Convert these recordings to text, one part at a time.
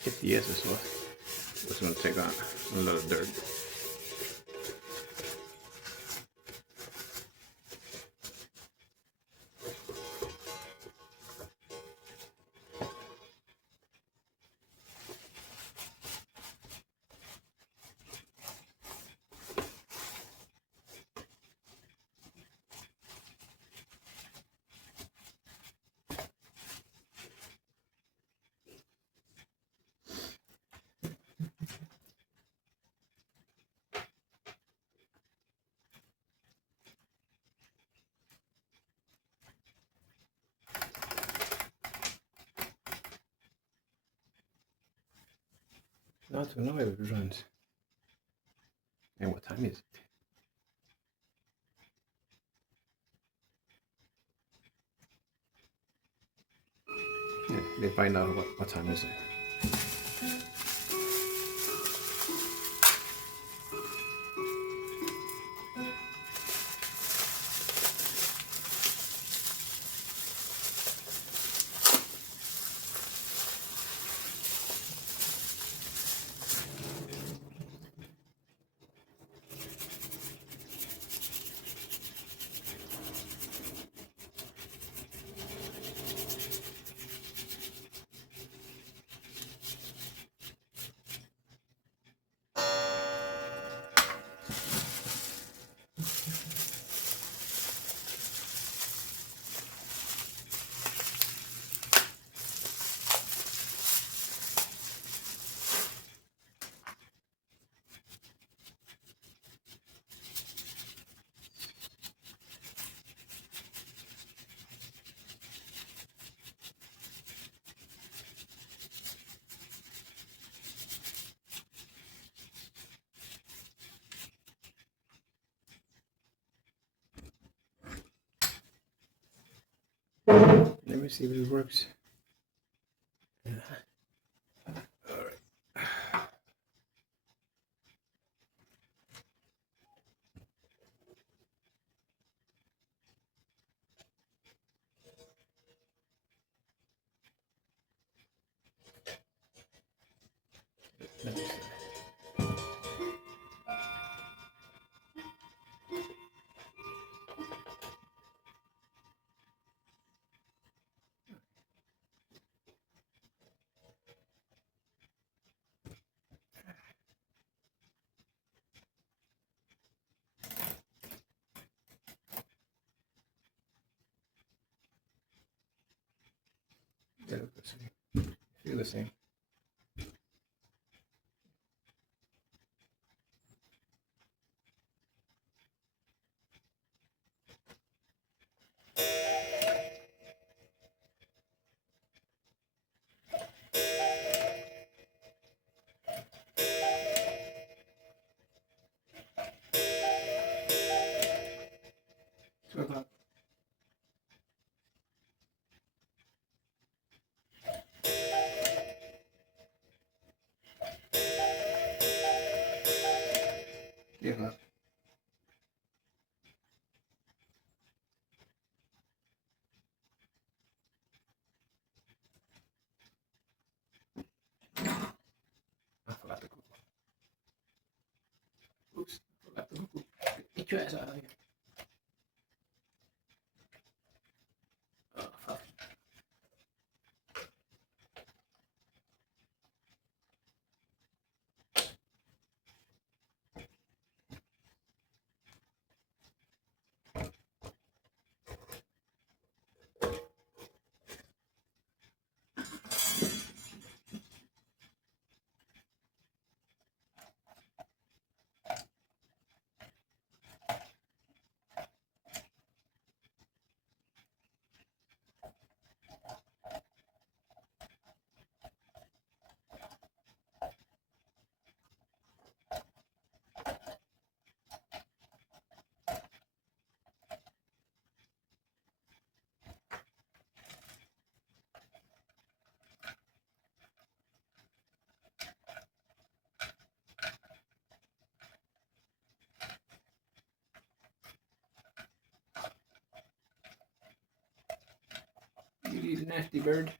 50 years or so. It's gonna take on a lot of dirt. Not to know if it runs. And what time is it? Yeah, they find out what time is it. Let me see if it works. All right. Let me see. They look the same. Feel the same. So about yeah. I forgot to cook. Oops, I forgot to cook. Get your ass out of here. Oh, fuck. You nasty bird.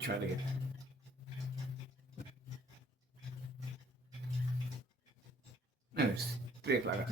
Try it again. No, it's 3 o'clock.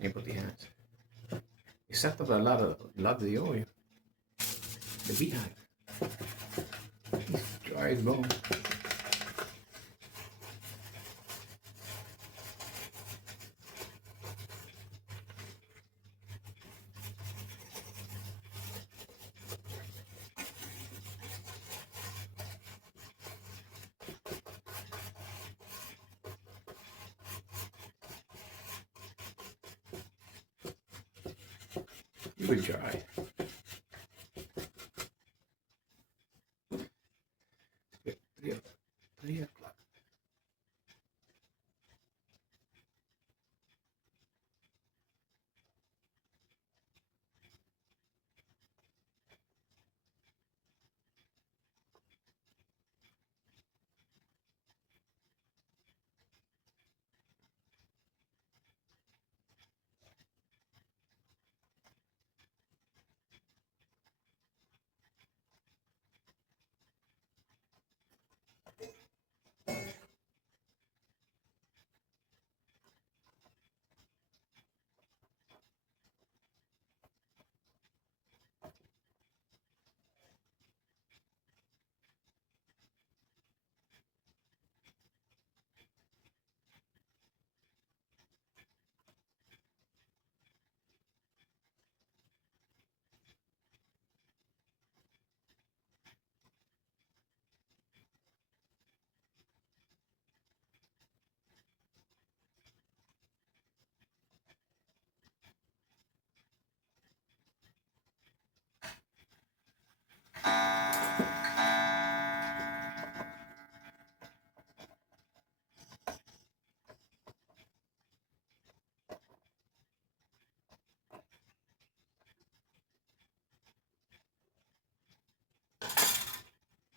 You put the hands. You sucked up a lot of the oil. The beehive. He's dry as bone. You were dry. Good. 3 o'clock.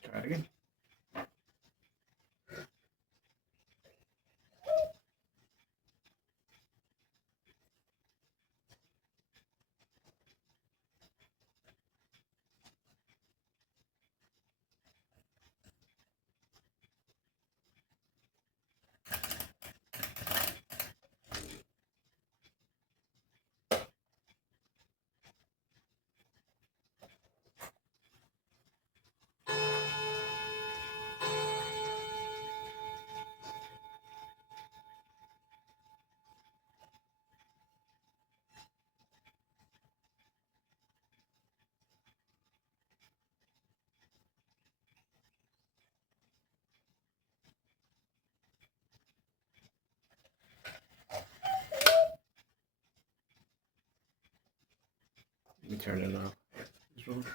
Try it again. Let me turn it off. This one.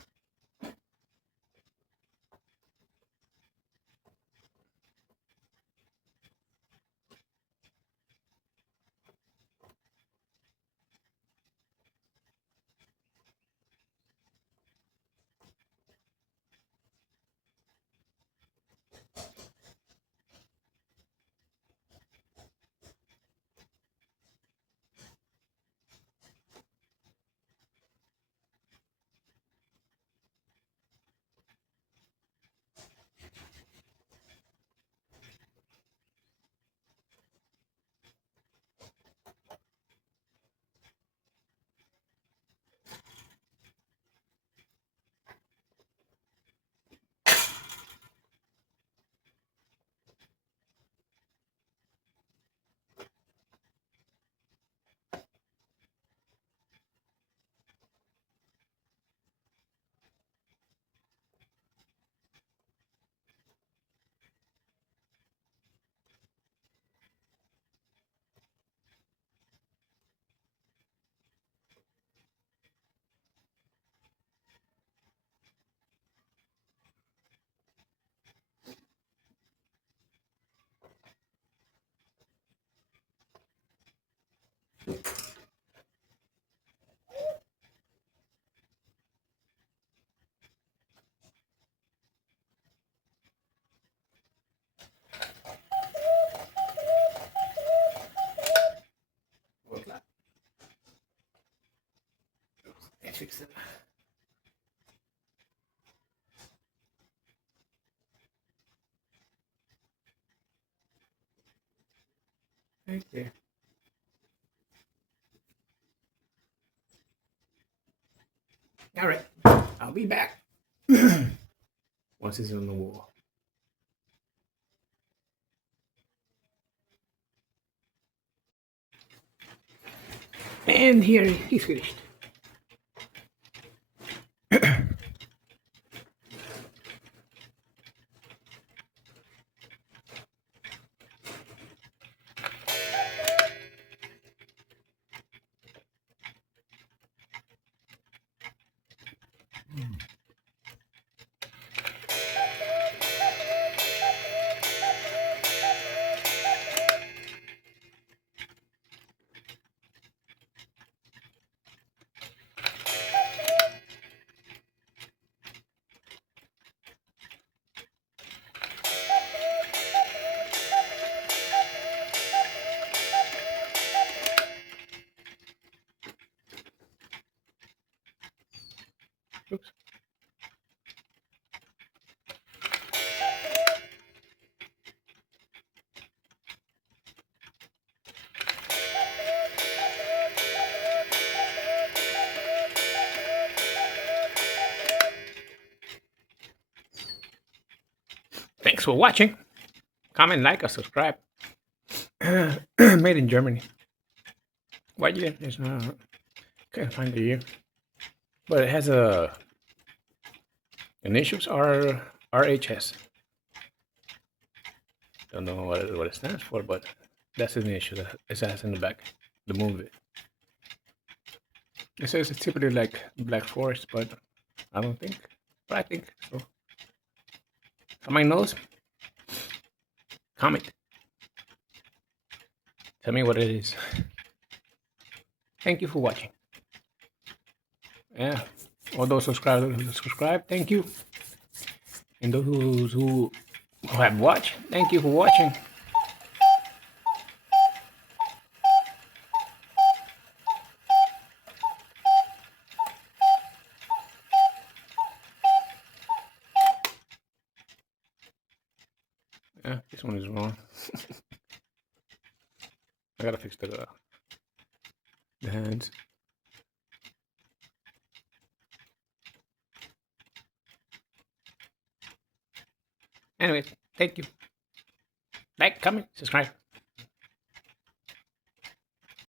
Fix it. Right there. All right, I'll be back once it's on the wall. And here he's finished. Oops. Thanks for watching. Comment, like, or subscribe. Made in Germany. What year? It's not. Can't find the year. But it has initials are RHS. Don't know what it stands for, but that's the initial that it says in the back. The movie. It says it's typically like Black Forest, but I don't think. But I think so. Somebody knows? Comment. Tell me what it is. Thank you for watching. Yeah. All those subscribe, thank you. And those who have watched, thank you for watching. Yeah, this one is wrong. I gotta fix the hands. Anyway, thank you. Like, comment, subscribe.